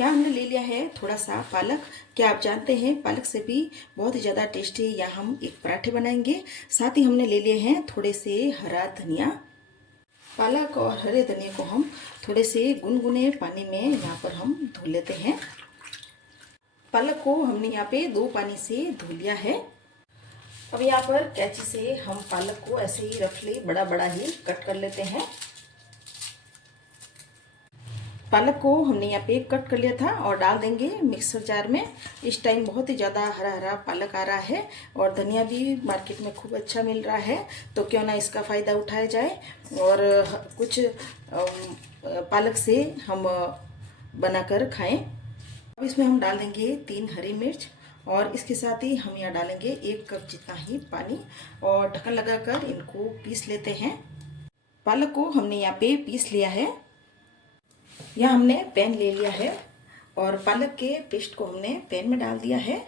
यहाँ हमने ले लिया है थोड़ा सा पालक। क्या आप जानते हैं पालक से भी बहुत ही ज़्यादा टेस्टी यहाँ हम एक पराठे बनाएंगे। साथ ही हमने ले लिए हैं थोड़े से हरा धनिया। पालक और हरे धनिया को हम थोड़े से गुनगुने पानी में यहाँ पर हम धो लेते हैं। पालक को हमने यहाँ पे 2 पानी से धो लिया है। अब यहाँ पर कैंची से हम पालक को ऐसे ही रफली बड़ा बड़ा ही कट कर लेते हैं। पालक को हमने यहाँ पे कट कर लिया था और डाल देंगे मिक्सर जार में। इस टाइम बहुत ही ज़्यादा हरा हरा पालक आ रहा है और धनिया भी मार्केट में खूब अच्छा मिल रहा है, तो क्यों ना इसका फ़ायदा उठाया जाए और कुछ पालक से हम बनाकर खाएं। अब इसमें हम डाल देंगे 3 हरी मिर्च और इसके साथ ही हम यहाँ डालेंगे 1 कप जितना ही पानी और ढक्कन लगाकर इनको पीस लेते हैं। पालक को हमने यहाँ पे पीस लिया है। यहाँ हमने पैन ले लिया है और पालक के पेस्ट को हमने पैन में डाल दिया है।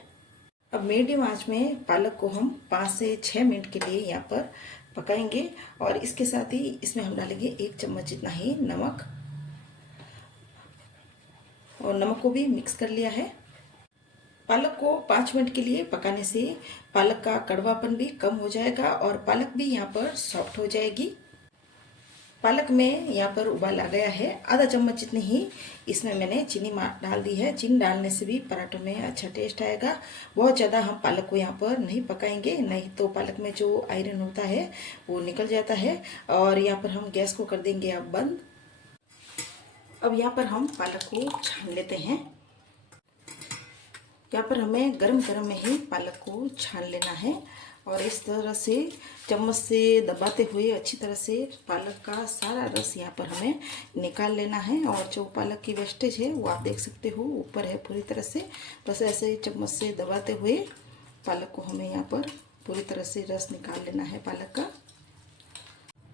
अब मीडियम आंच में पालक को हम 5 से 6 मिनट के लिए यहाँ पर पकाएंगे और इसके साथ ही इसमें हम डालेंगे 1 चम्मच जितना ही नमक और नमक को भी मिक्स कर लिया है। पालक को 5 मिनट के लिए पकाने से पालक का कड़वापन भी कम हो जाएगा और पालक भी यहाँ पर सॉफ्ट हो जाएगी। पालक में यहाँ पर उबाल आ गया है। आधा चम्मच जितनी ही इसमें मैंने चीनी डाल दी है। चीनी डालने से भी पराठों में अच्छा टेस्ट आएगा। बहुत ज़्यादा हम पालक को यहाँ पर नहीं पकाएंगे, नहीं तो पालक में जो आयरन होता है वो निकल जाता है। और यहाँ पर हम गैस को कर देंगे अब बंद। अब यहाँ पर हम पालक को छान लेते हैं। यहाँ पर हमें गरम गरम में ही पालक को छान लेना है और इस तरह से चम्मच से दबाते हुए अच्छी तरह से पालक का सारा रस यहाँ पर हमें निकाल लेना है। और जो पालक की वेस्टेज है वो आप देख सकते हो ऊपर है पूरी तरह से। बस ऐसे चम्मच से दबाते हुए पालक को हमें यहाँ पर पूरी तरह से रस निकाल लेना है। पालक का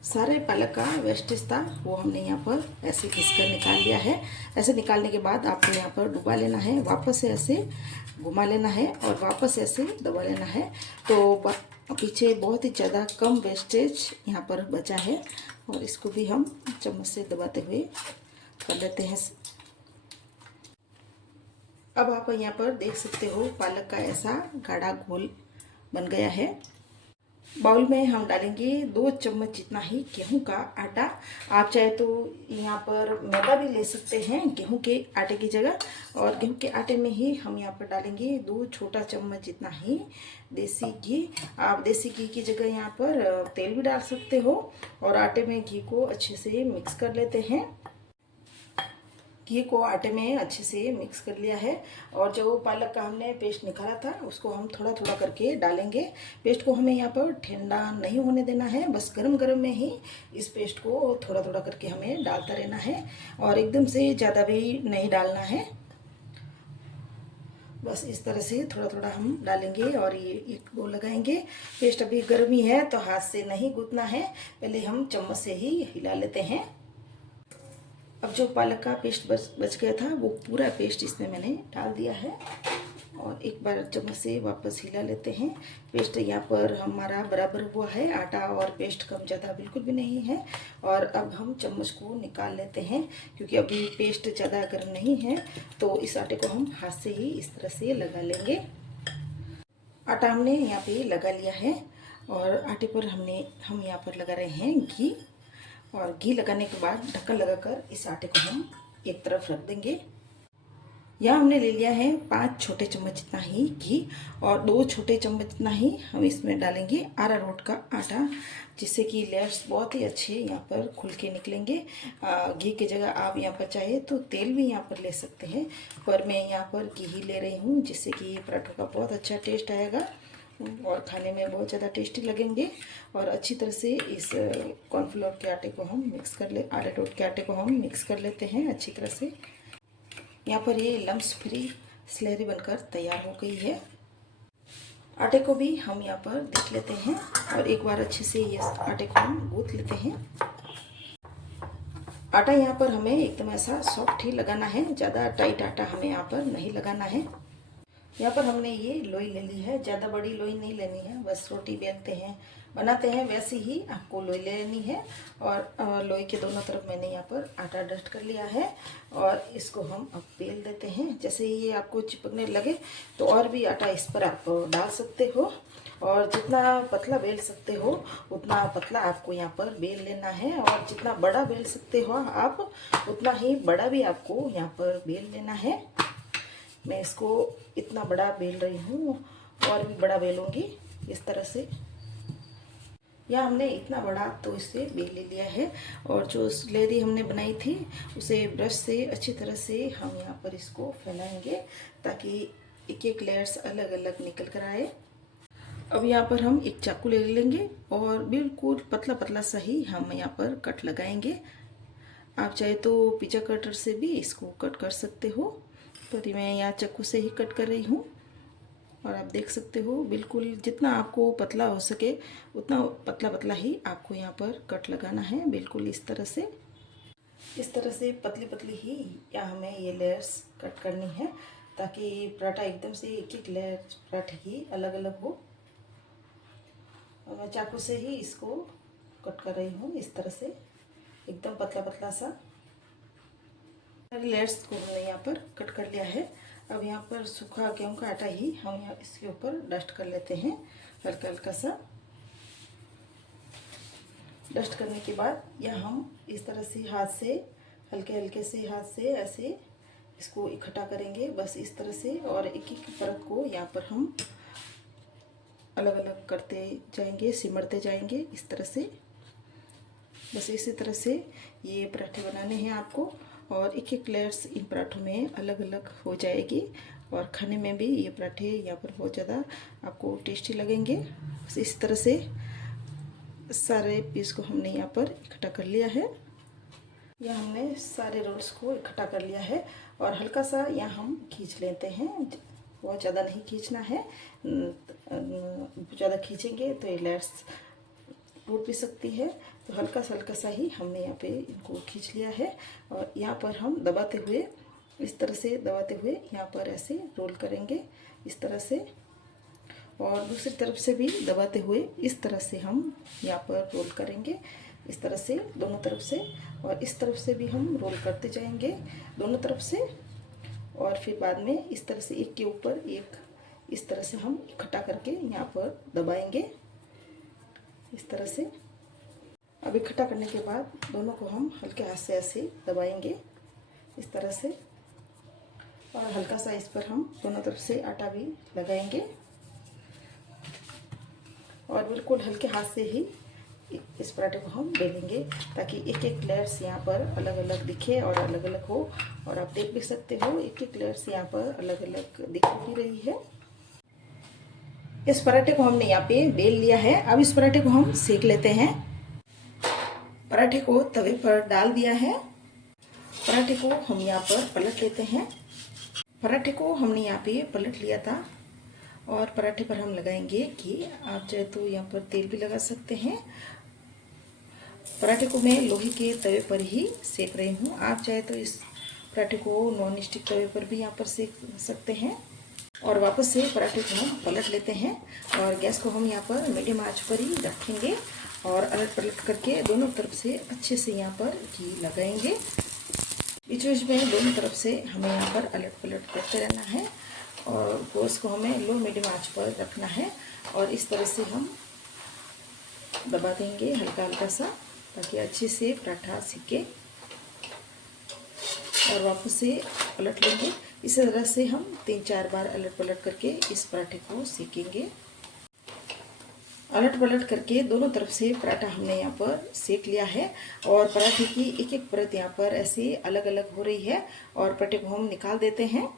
सारे पालक का वेस्टेज था वो हमने यहाँ पर ऐसे घिसकर निकाल लिया है। ऐसे निकालने के बाद आपको यहाँ पर डुबा लेना है, वापस से ऐसे घुमा लेना है और वापस ऐसे दबा लेना है। तो पीछे बहुत ही ज़्यादा कम वेस्टेज यहाँ पर बचा है और इसको भी हम चम्मच से दबाते हुए कर लेते हैं। अब आप यहाँ पर देख सकते हो पालक का ऐसा गाढ़ा घोल बन गया है। बाउल में हम डालेंगे 2 चम्मच जितना ही गेहूं का आटा। आप चाहे तो यहाँ पर मैदा भी ले सकते हैं गेहूं के आटे की जगह। और गेहूं के आटे में ही हम यहाँ पर डालेंगे 2 छोटा चम्मच जितना ही देसी घी। आप देसी घी की जगह यहाँ पर तेल भी डाल सकते हो और आटे में घी को अच्छे से मिक्स कर लेते हैं। घी को आटे में अच्छे से मिक्स कर लिया है और जो पालक का हमने पेस्ट निकाला था उसको हम थोड़ा थोड़ा करके डालेंगे। पेस्ट को हमें यहाँ पर ठंडा नहीं होने देना है, बस गरम गरम में ही इस पेस्ट को थोड़ा थोड़ा करके हमें डालता रहना है और एकदम से ज़्यादा भी नहीं डालना है। बस इस तरह से थोड़ा थोड़ा हम डालेंगे और ये एक डो लगाएंगे। पेस्ट अभी गर्म ही है तो हाथ से नहीं गूंथना है, पहले हम चम्मच से ही हिला लेते हैं। अब जो पालक का पेस्ट बच गया था वो पूरा पेस्ट इसमें मैंने डाल दिया है और एक बार चम्मच से वापस हिला लेते हैं। पेस्ट यहाँ पर हमारा बराबर हुआ है, आटा और पेस्ट कम ज़्यादा बिल्कुल भी नहीं है। और अब हम चम्मच को निकाल लेते हैं क्योंकि अभी पेस्ट ज़्यादा गर्म नहीं है, तो इस आटे को हम हाथ से ही इस तरह से लगा लेंगे। आटा हमने यहाँ पे लगा लिया है और आटे पर हम यहाँ पर लगा रहे हैं घी। और घी लगाने के बाद ढक्कन लगाकर इस आटे को हम एक तरफ रख देंगे। यहाँ हमने ले लिया है 5 छोटे चम्मच जितना ही घी और 2 छोटे चम्मच जितना ही हम इसमें डालेंगे अरारोट का आटा, जिससे कि लेयर्स बहुत ही अच्छे यहाँ पर खुल के निकलेंगे। घी की जगह आप यहाँ पर चाहे तो तेल भी यहाँ पर ले सकते हैं, पर मैं यहाँ पर घी ही ले रही हूँ जिससे कि पराठों का बहुत अच्छा टेस्ट आएगा और खाने में बहुत ज़्यादा टेस्टी लगेंगे। और अच्छी तरह से इस कॉर्नफ्लोर के आटे को हम अरारोट के आटे को हम मिक्स कर लेते हैं अच्छी तरह से। यहाँ पर ये लम्स फ्री स्लरी बनकर तैयार हो गई है। आटे को भी हम यहाँ पर देख लेते हैं और एक बार अच्छे से इस आटे को हम गूंथ लेते हैं। आटा यहाँ पर हमें एकदम ऐसा सॉफ्ट ही लगाना है, ज़्यादा टाइट आटा हमें यहाँ पर नहीं लगाना है। यहाँ पर हमने ये लोई ले ली है, ज़्यादा बड़ी लोई नहीं लेनी है, बस रोटी बेलते हैं बनाते हैं वैसे ही आपको लोई लेनी है। और लोई के दोनों तरफ मैंने यहाँ पर आटा डस्ट कर लिया है और इसको हम अब बेल देते हैं। जैसे ये आपको चिपकने लगे तो और भी आटा इस पर आप डाल सकते हो और जितना पतला बेल सकते हो उतना पतला आपको यहाँ पर बेल लेना है और जितना बड़ा बेल सकते हो आप उतना ही बड़ा भी आपको यहाँ पर बेल लेना है। मैं इसको इतना बड़ा बेल रही हूँ और भी बड़ा बेलूँगी इस तरह से। या हमने इतना बड़ा तो इसे बेल ले लिया है और जो स्लेरी हमने बनाई थी उसे ब्रश से अच्छी तरह से हम यहाँ पर इसको फैलाएंगे ताकि एक एक लेयर्स अलग अलग निकल कर आए। अब यहाँ पर हम एक चाकू ले लेंगे और बिल्कुल पतला पतला सा ही हम यहाँ पर कट लगाएंगे। आप चाहे तो पिज्जा कटर से भी इसको कट कर सकते हो, पर मैं यहाँ चाकू से ही कट कर रही हूँ। और आप देख सकते हो बिल्कुल जितना आपको पतला हो सके उतना पतला पतला ही आपको यहाँ पर कट लगाना है, बिल्कुल इस तरह से पतली पतली ही या हमें ये लेयर्स कट करनी है ताकि पराठा एकदम से एक एक लेयर पराठे की अलग अलग हो। और मैं चाकू से ही इसको कट कर रही हूँ इस तरह से एकदम पतला पतला सा। सारे लेयर्स को हमने यहाँ पर कट कर लिया है। अब यहाँ पर सूखा गेहूं का आटा ही हम यहाँ इसके ऊपर डस्ट कर लेते हैं हल्का हल्का सा। डस्ट करने के बाद यह हम इस तरह से हाथ से हल्के हल्के से हाथ से ऐसे इसको इकट्ठा करेंगे, बस इस तरह से। और एक एक परत को यहाँ पर हम अलग अलग करते जाएंगे, सिमटते जाएंगे इस तरह से। बस इसी तरह से ये पराठे बनाने हैं आपको और एक एक लेयर्स इन पराठों में अलग अलग हो जाएगी और खाने में भी ये पराठे यहाँ पर बहुत ज़्यादा आपको टेस्टी लगेंगे। बस इस तरह से सारे पीस को हमने यहाँ पर इकट्ठा कर लिया है। यहाँ हमने सारे रोल्स को इकट्ठा कर लिया है और हल्का सा यहाँ हम खींच लेते हैं, बहुत ज़्यादा नहीं खींचना है, ज़्यादा खींचेंगे तो ये लेयर्स टूट भी सकती है। तो हल्का सा ही हमने यहाँ पे इनको खींच लिया है और यहाँ पर हम दबाते हुए इस तरह से दबाते हुए यहाँ पर ऐसे रोल करेंगे इस तरह से। और दूसरी तरफ से भी दबाते हुए इस तरह से हम यहाँ पर रोल करेंगे इस तरह से दोनों तरफ से। और इस तरफ से भी हम रोल करते जाएंगे दोनों तरफ से और फिर बाद में इस तरह से एक के ऊपर एक इस तरह से हम इकट्ठा करके यहाँ पर दबाएंगे इस तरह से। अब इकट्ठा करने के बाद दोनों को हम हल्के हाथ से ऐसे दबाएंगे इस तरह से और हल्का सा इस पर हम दोनों तरफ से आटा भी लगाएंगे और बिल्कुल हल्के हाथ से ही इस पराठे को हम बेलेंगे ताकि एक एक लेयर्स यहाँ पर अलग अलग दिखे और अलग अलग हो। और आप देख भी सकते हो एक एक लेयर्स यहाँ पर अलग अलग दिख भी रही है। इस पराठे को हमने यहाँ पे बेल लिया है। अब इस पराठे को हम सेक लेते हैं। पराठे को तवे पर डाल दिया है। पराठे को हम यहाँ पर पलट लेते हैं। पराठे को हमने यहाँ पे पलट लिया था और पराठे पर हम लगाएंगे घी। आप चाहे तो यहाँ पर तेल भी लगा सकते हैं। पराठे को मैं लोहे के तवे पर ही सेक रही हूँ। आप चाहे तो इस पराठे को नॉन स्टिक तवे पर भी यहाँ पर सेक सकते हैं। और वापस से पराठे को हम पलट लेते हैं और गैस को हम यहाँ पर मीडियम आंच पर ही रखेंगे और अलट पलट करके दोनों तरफ से अच्छे से यहाँ पर घी लगाएंगे। बीच बीच में दोनों तरफ से हमें यहाँ पर अलट पलट करते रहना है और गैस को हमें लो मीडियम आंच पर रखना है और इस तरह से हम दबा देंगे हल्का हल्का सा ताकि अच्छे से पराठा सीखे। और वापस से पलट लेंगे। इसी तरह से हम 3-4 बार अलट पलट करके इस पराठे को सेकेंगे। अलट पलट करके दोनों तरफ से पराठा हमने यहाँ पर सेक लिया है और पराठे की एक एक परत यहाँ पर ऐसे अलग अलग हो रही है और पराठे को हम निकाल देते हैं।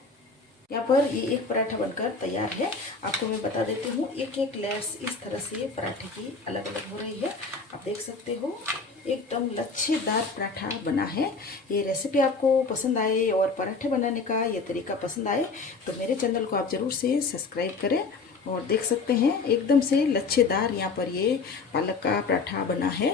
यहाँ पर ये एक पराठा बनकर तैयार है। आपको मैं बता देती हूँ एक एक लेयर्स इस तरह से पराठे की अलग अलग हो रही है। आप देख सकते हो एकदम लच्छेदार पराठा बना है। ये रेसिपी आपको पसंद आए और पराठे बनाने का ये तरीका पसंद आए तो मेरे चैनल को आप ज़रूर से सब्सक्राइब करें। और देख सकते हैं एकदम से लच्छेदार यहाँ पर ये पालक का पराठा बना है।